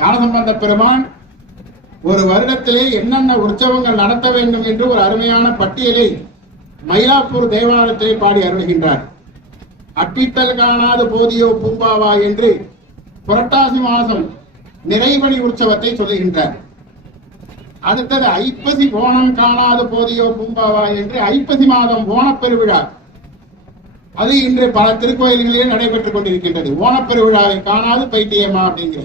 ஞானசம்பந்த பெருமான் ஒரு வருடத்திலே என்னென்ன உற்சவங்கள் நடத்த வேண்டும் என்று ஒரு அருமையான பட்டியலை மயிலாப்பூர் தேவாலயத்திலே பாடி அருள்கின்றார். அட்டித்தல் காணாத போதியோ பூம்பாவா என்று புரட்டாசி மாதம் நிறைவழி உற்சவத்தை சொல்லுகின்றார். அடுத்தது ஐப்பசி ஓணம் காணாத போதியோ பூம்பாவா என்று ஐப்பசி மாதம் ஓணப்பெருவிழா. அது இன்று பல திருக்கோயில்களிலே நடைபெற்றுக் கொண்டிருக்கின்றது. ஓணப்பெருவிழாவை காணாது பைத்தியமா அப்படிங்கிற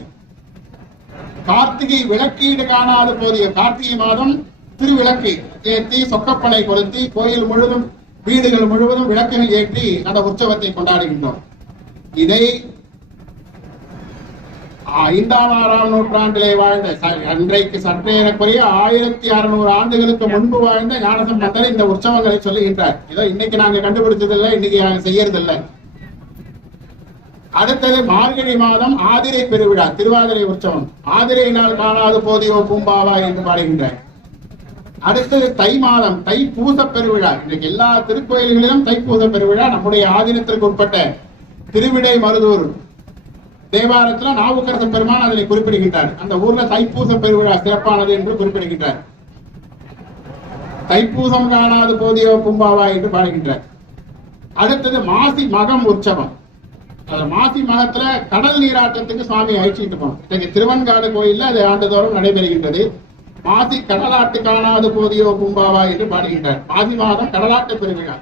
கார்த்திகை விளக்கீடு காணாத போதிய கார்த்திகை மாதம் திருவிளக்கு ஏற்றி சொக்கப்பனை கொளுத்தி கோயில் முழுவதும் வீடுகள் முழுவதும் விளக்குகள் ஏற்றி அந்த உற்சவத்தை கொண்டாடுகின்றோம். இதை ஐந்தாம் ஆறாம் நூற்றாண்டிலே வாழ்ந்த ச- அன்றைக்கு சற்றேறக்குறைய ஆயிரத்தி அறுநூறு ஆண்டுகளுக்கு முன்பு வாழ்ந்த ஞானசம்பந்தர் இந்த உற்சவங்களை சொல்லுகின்றார். இதோ இன்னைக்கு நாங்க கண்டுபிடிச்சதில்லை இன்னைக்கு நாங்க செய்யறதில்லை. அடுத்தது மார்கழி மாதம் ஆதிரை பெருவிழா திருவாதிரை உற்சவம். ஆதிரை நாள் காணாது போதியோ பூம்பாவா என்று பாடுகின்றார் அடுத்தது தை மாதம் தை பூச பெருவிழா. இன்றைக்கு எல்லா திருக்கோயில்களிலும் தைப்பூச பெருவிழா. நம்முடைய ஆதீனத்திற்கு உட்பட்ட திருவிடை மருதூர் தேவாரத்துல நாவுக்கரச பெருமான் அதனை குறிப்பிடுகின்றார். அந்த ஊர்ல தைப்பூச பெருவிழா சிறப்பானது என்று குறிப்பிடுகின்றார். தைப்பூசம் காணாது போதியோ பூம்பாவா என்று பாடுகின்றார். அடுத்தது மாசி மகம் உற்சவம். அந்த மாசி மாதத்துல கடல் நீராட்டத்துக்கு சுவாமி அழைச்சிட்டு போனோம். இன்னைக்கு திருவன்காடு கோயில்ல அது ஆண்டுதோறும் நடைபெறுகின்றது. மாசி கடலாட்டு காணாது போதியோ பூம்பாவா என்று பாடுகின்றார். மாசி மாதம் கடலாட்டு பெருவிழா.